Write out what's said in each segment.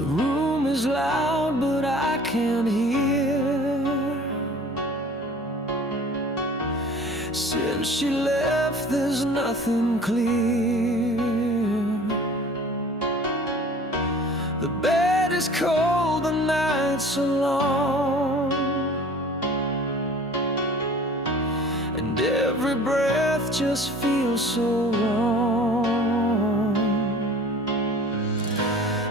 The room is loud, but I can't hear. Since she left, there's nothing clear. The bed is cold, the nights are long, and every breath just feels so wrong.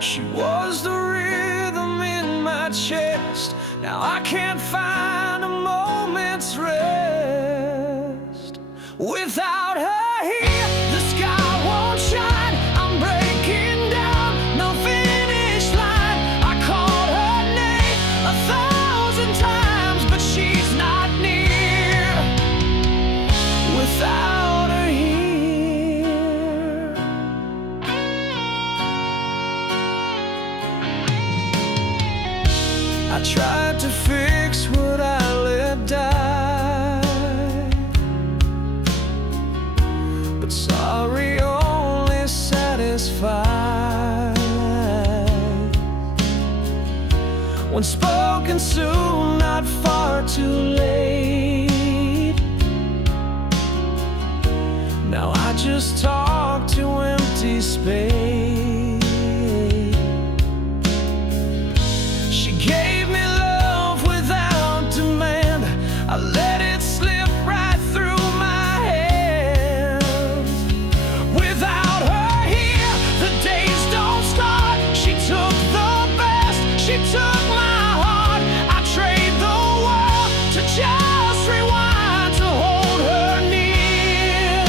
She was the rhythm in my chest. Now I can't find a moment's rest. Without her here, the sky won't shine. I'm breaking down, no finish line. I called her name 1,000 times, but she's not near. Without her here, I tried to fix what I let die, but sorry only satisfies. When spoken soon, not far too late. Now I just talk to empty space. She gave me love without demand. I let it slip right through my hands. Without her here, the days don't start. She took the best, she took my heart. I trade the world to just rewind, to hold her near.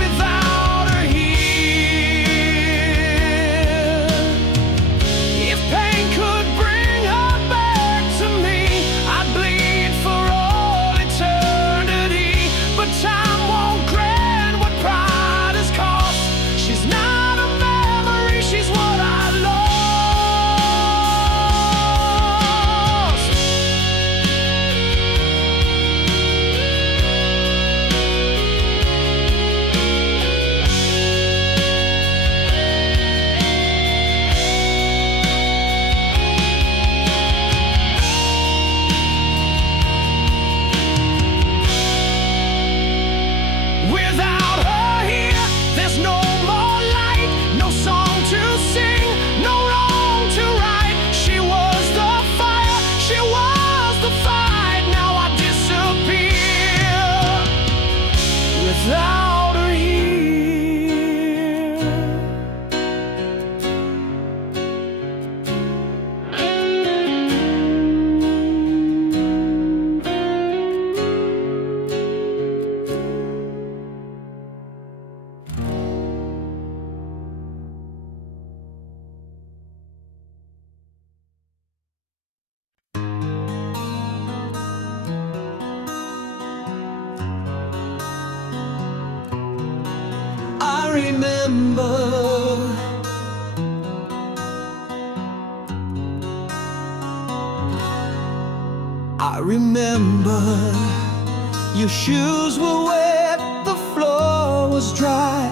Without her here, if pain could bring her back to me, I'd bleed for all eternity. But time won't grant what pride has cost. She's not a memory, she's what I lost. Without her here, there's no more light, no song to sing, no wrong to right. She was the fire, she was the fight. Now I disappear. Without her here, I remember your shoes were wet, the floor was dry.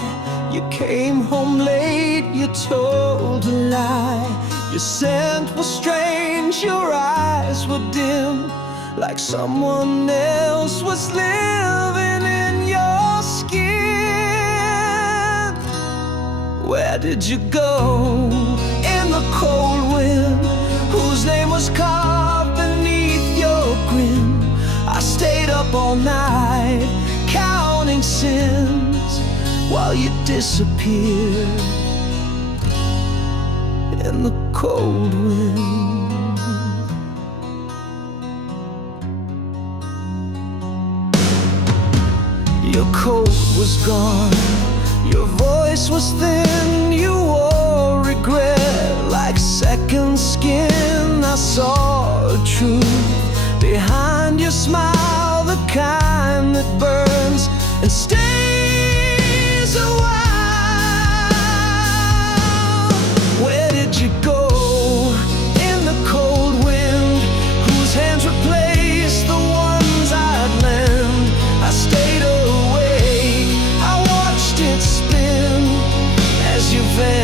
You came home late, you told a lie. Your scent was strange, your eyes were dim, like someone else was living in your skin. Where did you go in the cold wind? Whose name was carved beneath your grin? I stayed up all night counting sins while you disappeared in the cold wind. Your coat was gone, your voice was thin, you wore regret like second skin. I saw a truth behind your smile, the kind that burns and stays a while. Where did you go in the cold wind? Whose hands replaced the ones I'd lend? I stayed awake, I watched it spin as you vanished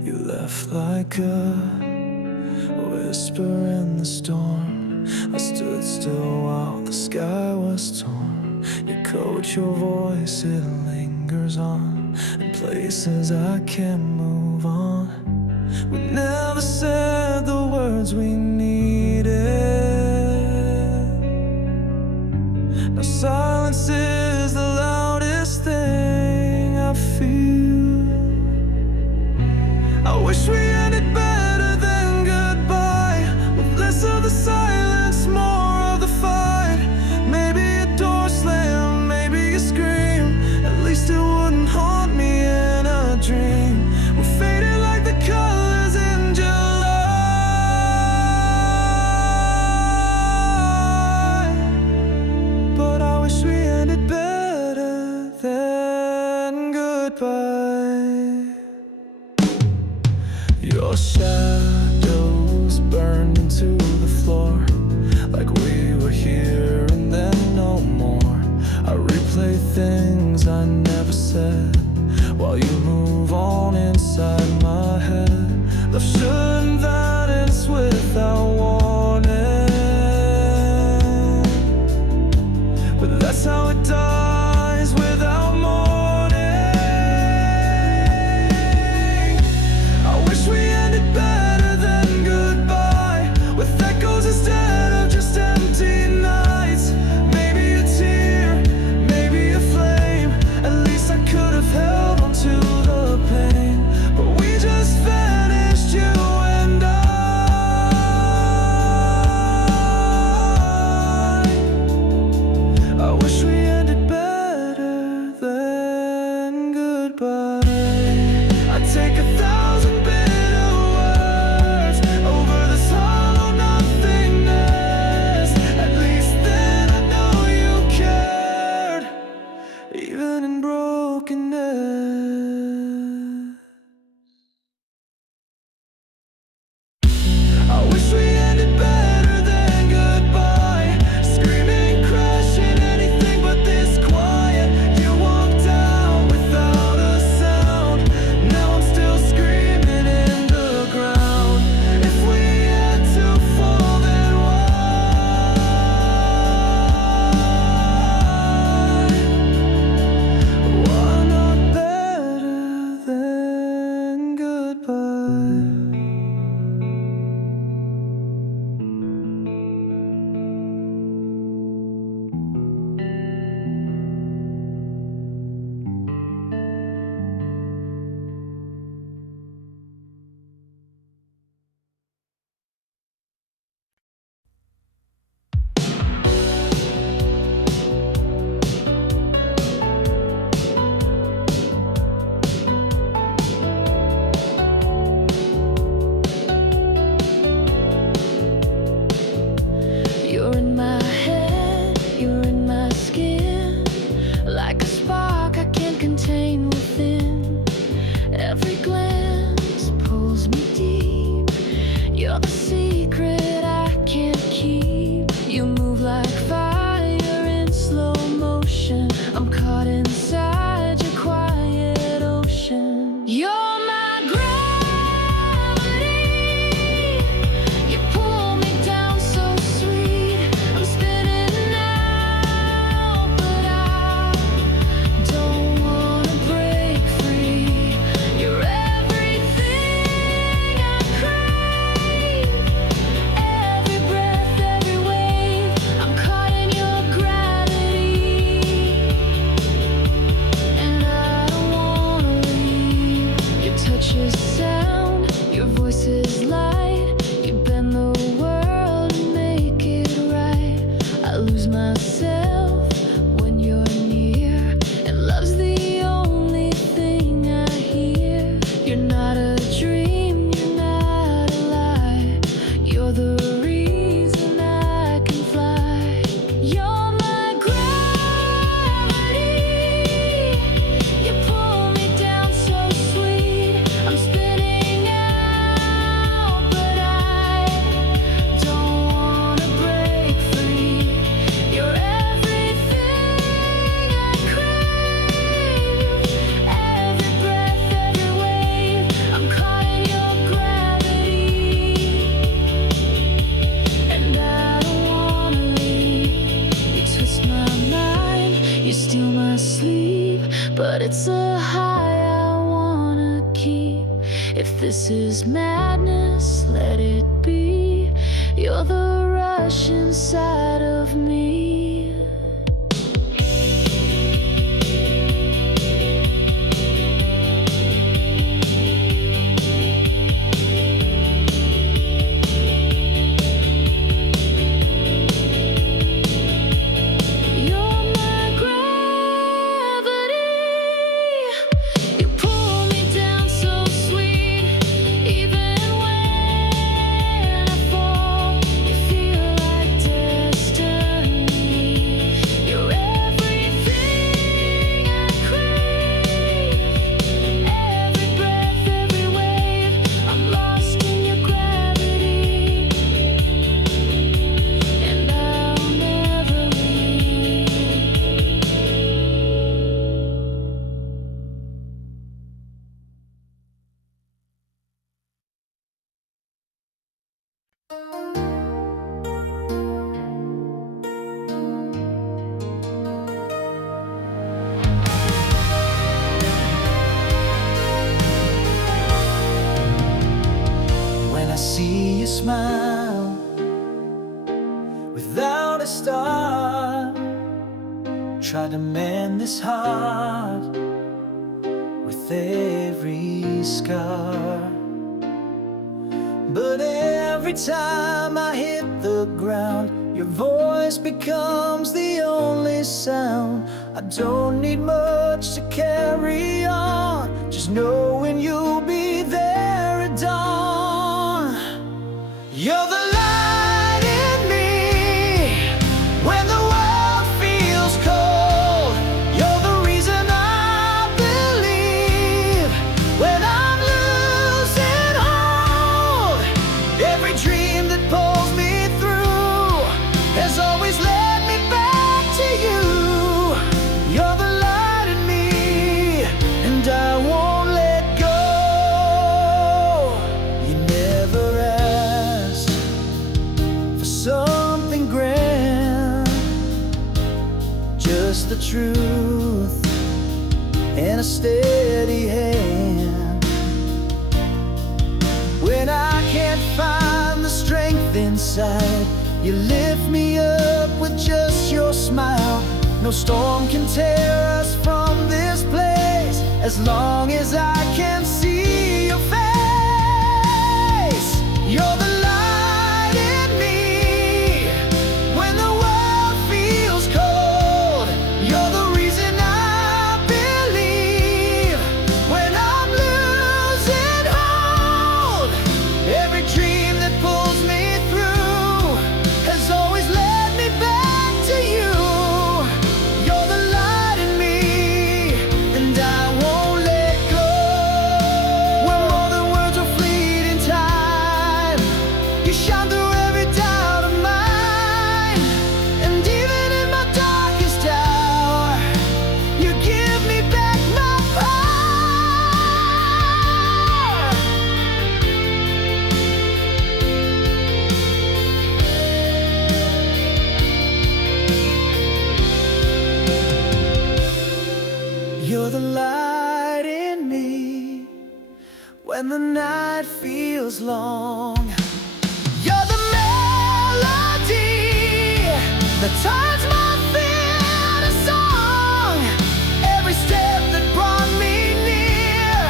You left like a whisper in the storm. I stood still while the sky was torn. Your coat, your voice, it lingers on in places I can't move on. We never said the words we needed. Now silence is the loudest thing I feel. I wish we ended better than goodbye, with less of the silence, more of the fight. Maybe a door slam, maybe a scream. At least it wouldn't haunt me in a dream. We faded like the colors in July, but I wish we ended better than goodbye. Your shadows burned into the floor, like we were here and then no more. I replay things I never said, while you move on inside my head. Love shouldn't vanish without warning, but that's how it dies without mourning. I wish we ended better than goodbye, with echoes instead of just empty nights. Maybe a tear, maybe a flame. At least I could have held on to the pain, but we just vanished, you and I wish we ended better than goodbye. I take 1,000 bitter words over this hollow nothingness. At least then I know you cared, even in brokenness. I wish we ended better than goodbye, screaming, crashing, anything but this quiet. You walked out without a sound. Now I'm still screaming in the ground. If we had to fall, then why not better but it's a high I wanna keep. If this is madness, let it be. You're the rush inside of me. See you smile without a star. Try to mend this heart with every scar, but every time I hit the ground, your voice becomes the only sound. I don't need much to carry on, just knowing you'll be there at dawn. You're the light in me when the world feels cold. You're the reason I believe when I'm losing hold. Every dream that pulls me through has always led me back to you. You're the light in me, and I won't let go. You never something grand, just the truth and a steady hand. When I can't find the strength inside, you lift me up with just your smile. No storm can tear us from this place, as long as I can see your face. You're the You're the light in me when the night feels long. You're the melody that turns my fear to song. Every step that brought me near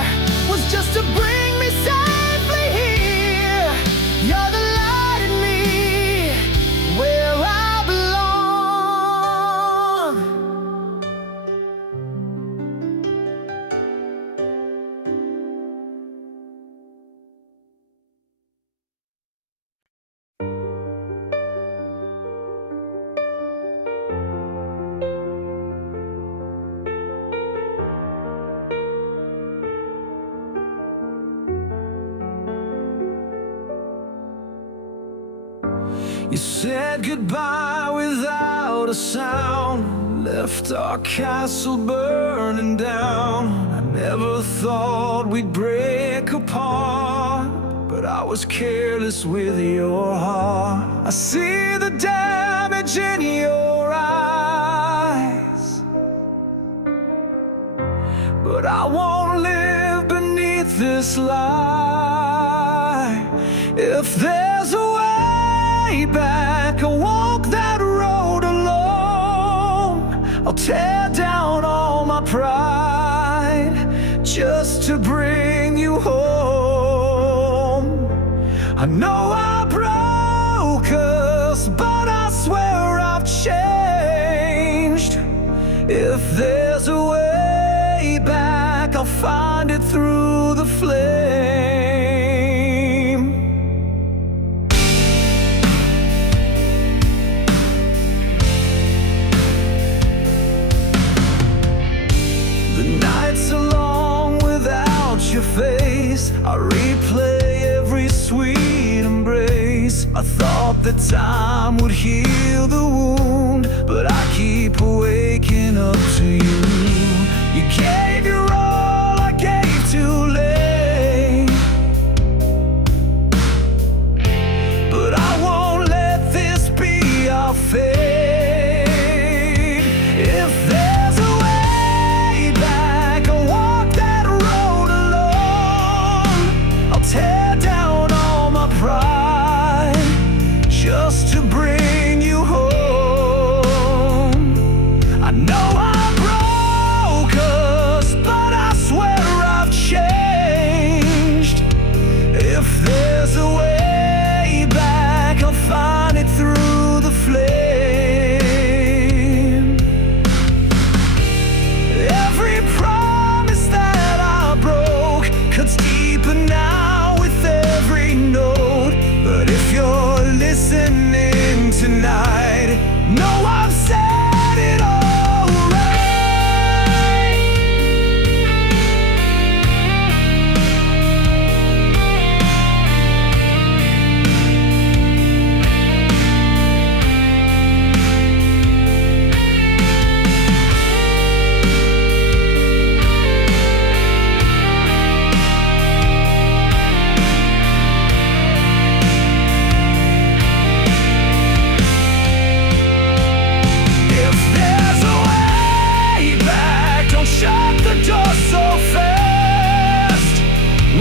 was just to bring me safely here. You're the light in me where I belong. You said goodbye without a sound, left our castle burning down. I never thought we'd break apart, but I was careless with your heart. I see the damage in your eyes. but I won't live beneath this lie. If there's a way back, I'll walk that road alone. I'll tear down all my pride just to bring you home. I know I broke us, but I swear I've changed. If there's a way back, I'll find it through the flame. The nights are long without your face. I replay every sweet embrace. I thought that time would heal the wound, but I keep waking up to you. You gave your all, I gave too late, but I won't let this be our fate. If there's a way back, I'll walk that road alone. I'll tear down all my pride just to bring you home. I know I broke us, but I swear I've changed. If there's a way back, I'll find it through the flame. Every promise that I broke cuts deeper now with every note. But if you're listening tonight, know I've said it all right. If there's a way back, don't shut the door so fast.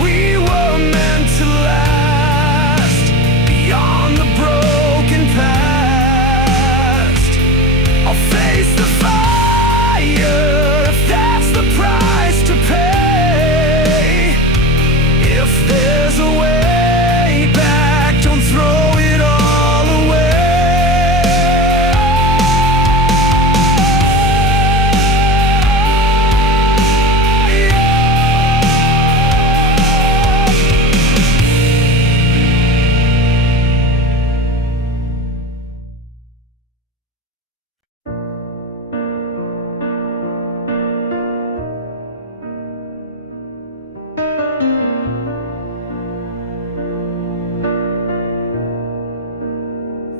We were meant to last beyond the broken past. I'll face the fire if that's the price to pay. If there's a way back, don't throw it all away.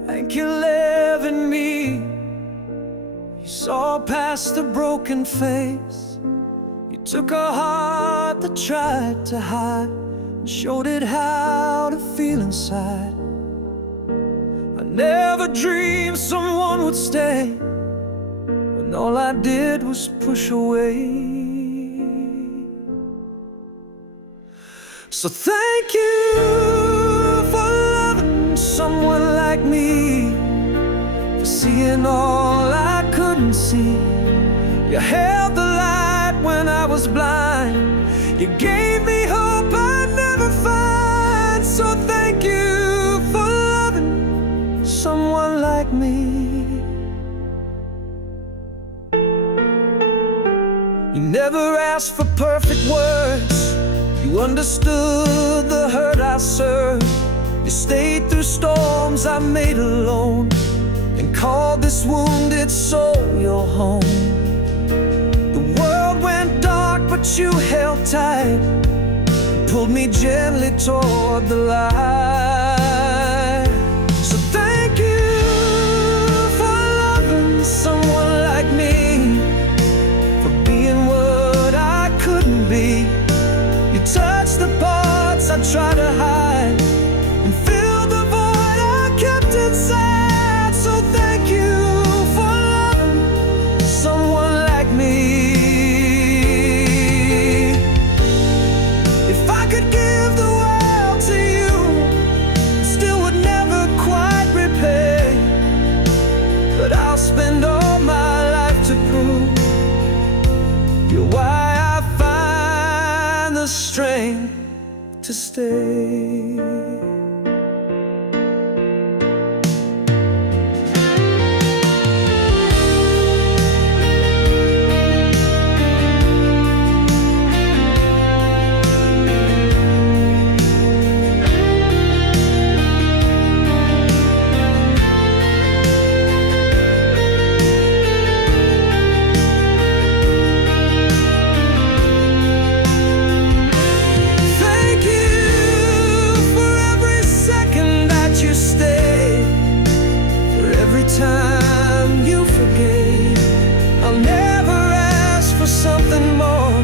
Thank you, loving me. You saw past the broken face. You took a heart that tried to hide and showed it how to feel inside. I never dreamed someone would stay when all I did was push away. So thank you for loving someone like me, for seeing all I couldn't see. You held the light when I was blind. You gave me hope I'd never find. So thank you for loving someone like me. You never asked for perfect words. You understood the hurt I served. You stayed through storms I made alone, and called this wounded soul your home. The world went dark, but you held tight and pulled me gently toward the light. So thank you for loving someone like me, for being what I couldn't be. You touched the parts I tried to hide and filled the void I kept inside. So thank you for loving someone like me. why I find the strength to stay. Time you forgave, I'll never ask for something more.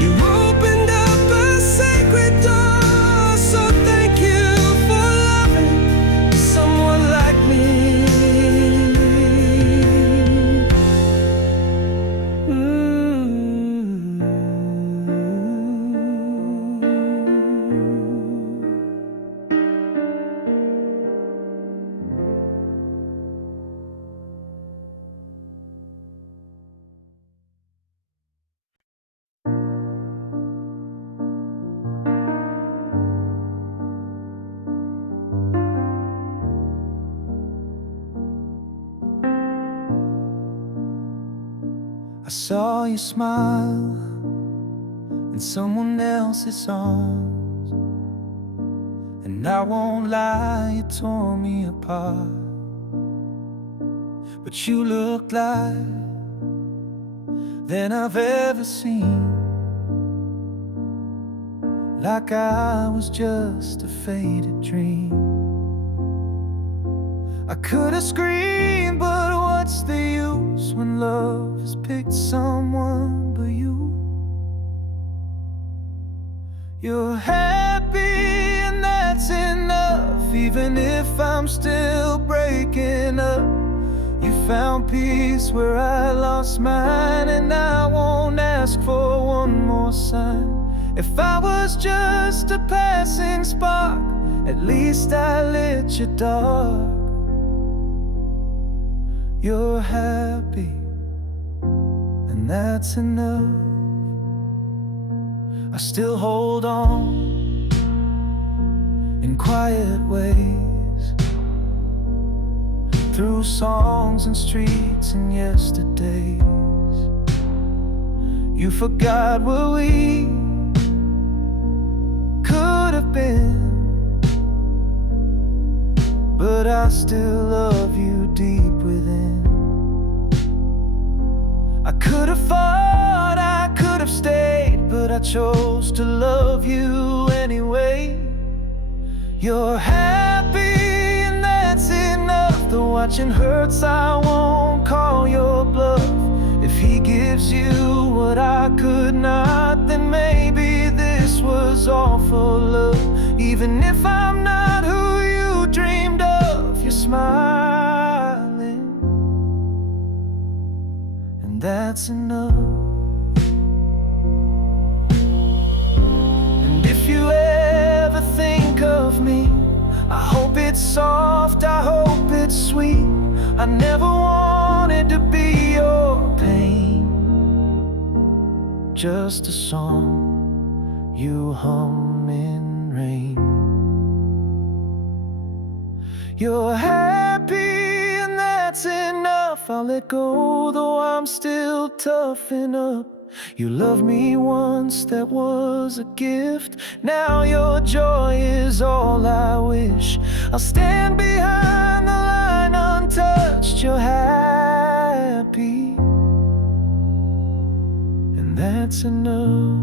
You opened up a sacred door, so thank you for loving someone like me. I saw you smile in someone else's arms, and I won't lie, it tore me apart. But you looked like than I've ever seen, like I was just a faded dream. I could have screamed, but what's the use when love has picked someone but you? You're happy and that's enough, even if I'm still breaking up. You found peace where I lost mine, and I won't ask for one more sign. If I was just a passing spark, at least I lit your dark. You're happy, and that's enough. I still hold on in quiet ways, through songs and streets and yesterdays. You forgot what we could have been, but I still love you deep within. I could have fought, I could have stayed, but I chose to love you anyway. You're happy and that's enough. The watching hurts, I won't call your bluff. If he gives you what I could not, then maybe this was all for love. Even if I'm not who you dreamed of, you're smiling, and that's enough. And if you ever think of me, I hope it's soft, I hope it's sweet. I never wanted to be your pain, just a song you hum in rain. You're happy and that's enough. I'll let go, though I'm still toughen up. You loved me once, that was a gift. Now your joy is all I wish. I'll stand behind the line untouched. You're happy, and that's enough.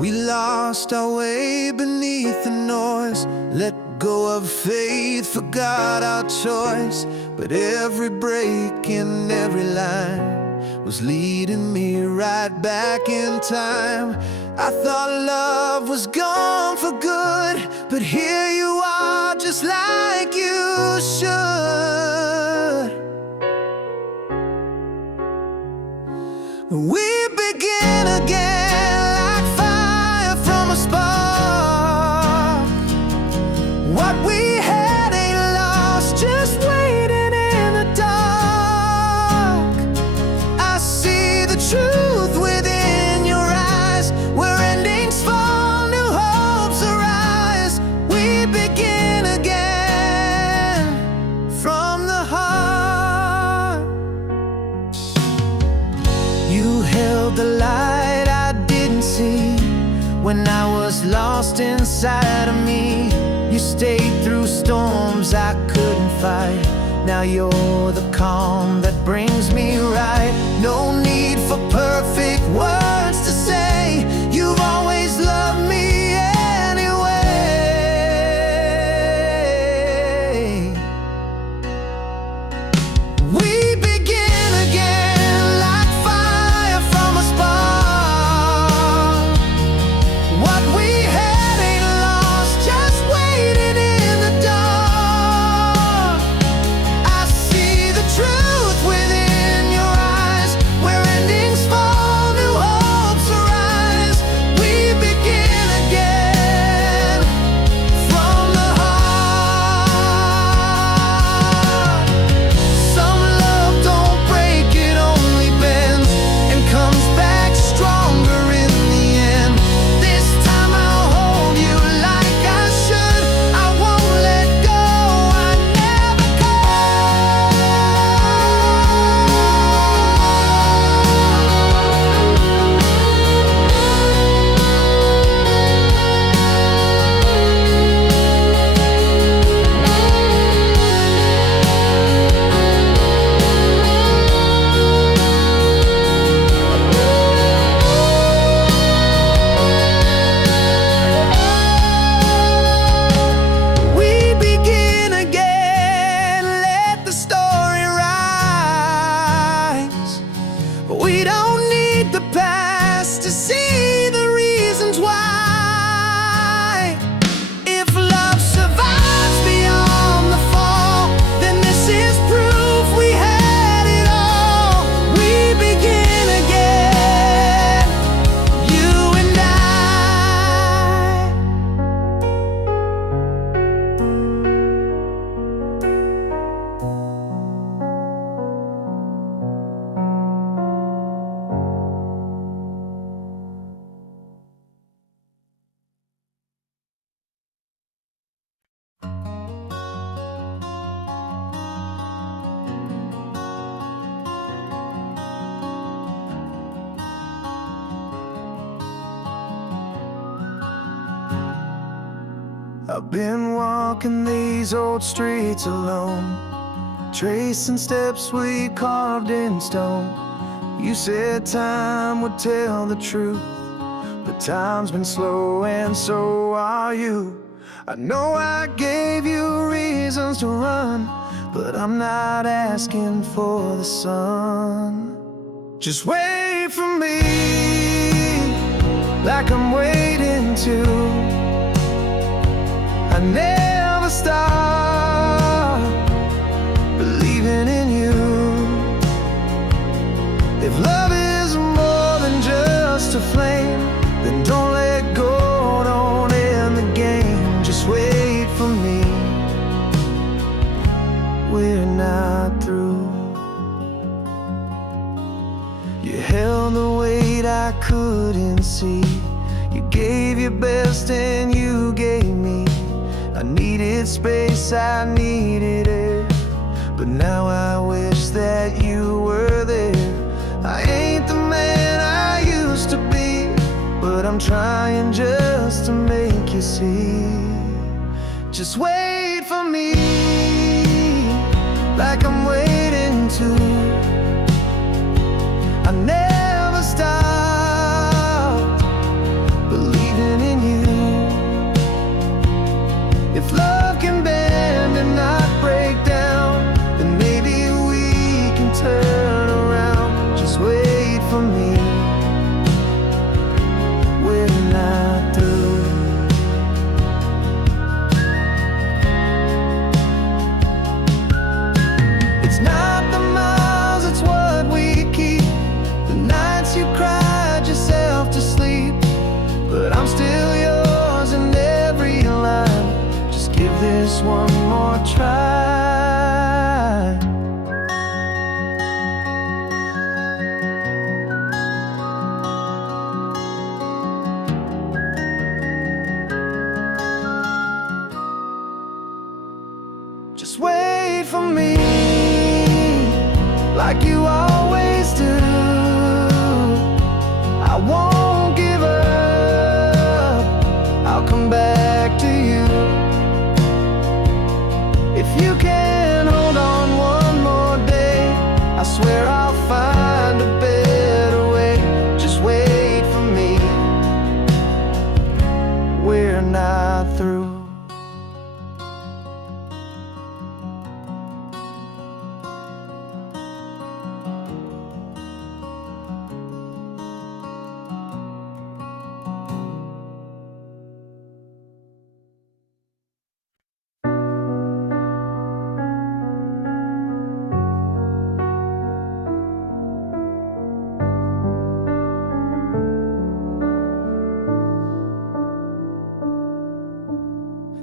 We lost our way beneath the noise, let go of faith, forgot our choice. but every break in every line was leading me right back in time. I thought love was gone for good, but here you are, just like you should. We begin again like fire from a spark. What we had ain't lost, just waiting in the dark. I see the truth within your eyes, where endings fall, new hopes arise. We begin again from the heart. You held the light I didn't see when I was lost inside of me. You stayed through storms I couldn't fight. Now you're the calm that brings me right. No need for perfect words to say, you've always loved me anyway. We begin again like fire from a spark. What we had ain't lost, just waiting in the dark. I see the truth within your eyes, where endings fall, new hopes arise. We begin again from the heart. Some love don't break, it only bends and comes back stronger in the end. This time I'll hold you like I should. I won't let go, I never We begin again, let the story rise. We don't need the past to see the reasons why. If love survives beyond the fall, then this is proof we had it all. We begin again, you and I. I've been walking these old streets alone, tracing steps we carved in stone. You said time would tell the truth, but time's been slow and so are you. I know I gave you reasons to run, but I'm not asking for the sun. Just wait for me, like I'm waiting to. I never stop believing in you. If love is more than just a flame, then don't let go, don't end the game. Just wait for me, we're not through. You held the weight I couldn't see. You gave your best and you gave me. I needed space, I needed air, but now I wish that you were there. I ain't the man I used to be, but I'm trying just to make you see. Just wait for me, like I'm waiting to. I never stopped believing in you. If love can bend and not break down, then maybe just one more try. Just wait for me, like you always do. I won't give up, I'll come back to you. If you can hold on one more day, I swear I'll find a better way. Just wait for me, we're not through.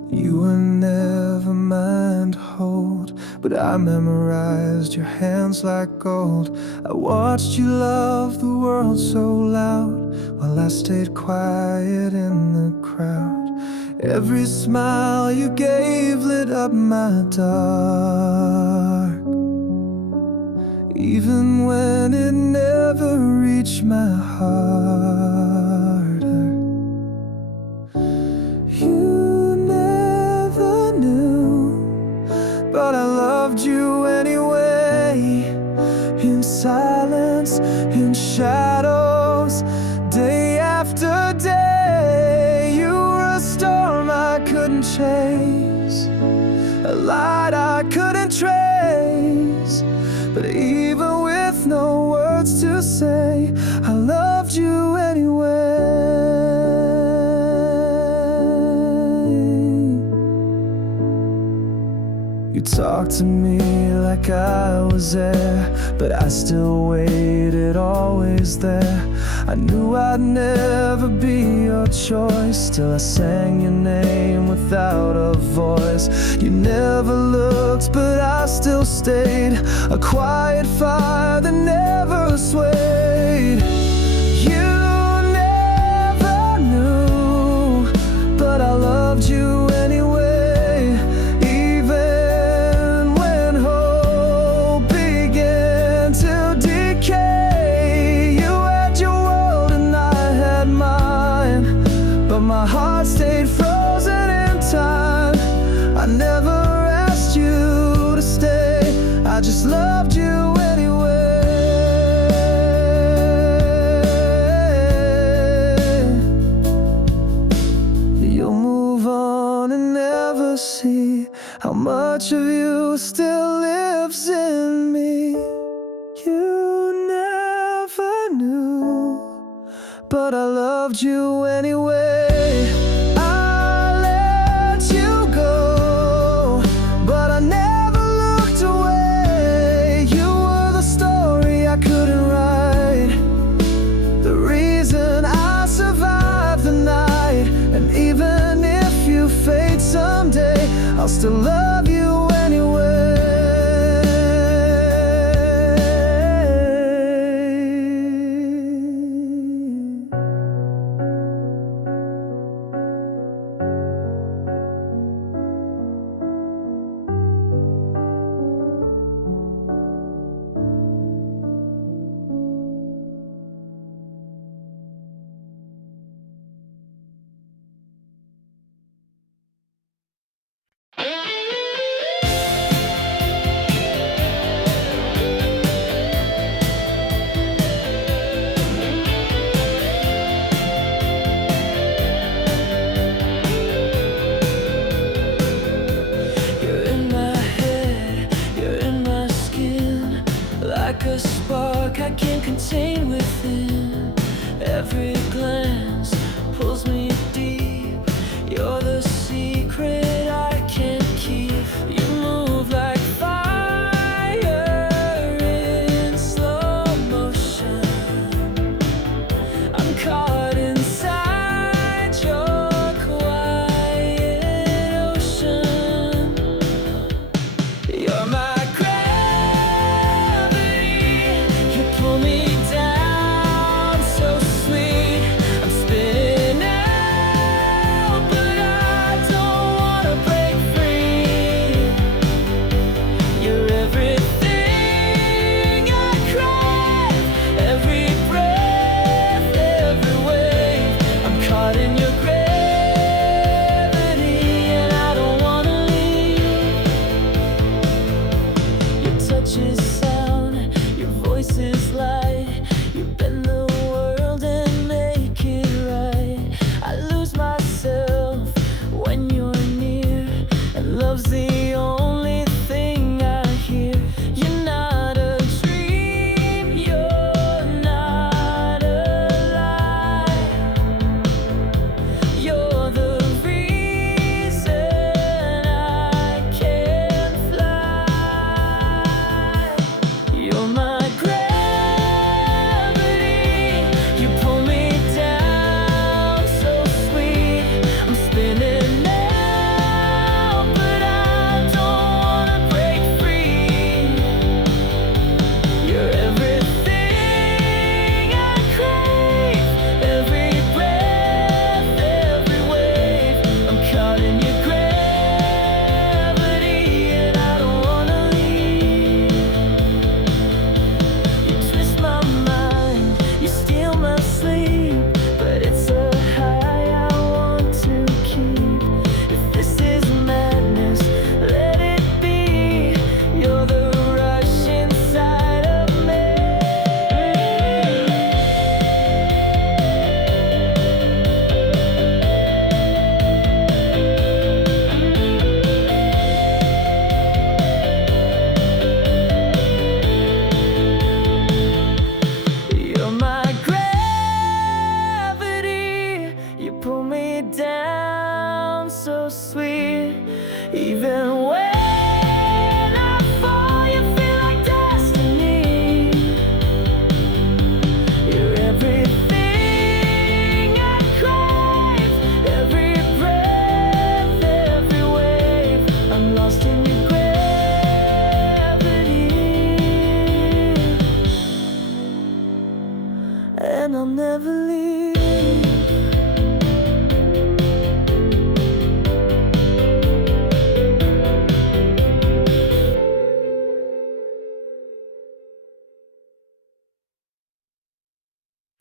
You were never mine to hold, but I memorized your hands like gold. I watched you love the world so loud, while I stayed quiet in the crowd. Every smile you gave lit up my dark, even when it never reached my heart. You never knew, but I loved you anyway. In silence, in shadows, day after day. You were a storm I couldn't chase, a light I couldn't trace. But even with no words to say, I loved you anyway. You talked to me like I was there, but I still waited, always there. I knew I'd never be your choice, till I sang your name without a voice. You never looked, but I still stayed, a quiet fire that never swayed. You never knew, but I loved you anyway. My heart stayed frozen in time. I never asked you to stay, I just loved you anyway. You'll move on and never see how much of you still lives in me. You never knew, but I loved you anyway. I'll still love you anyway. Like a spark I can't contain within. Every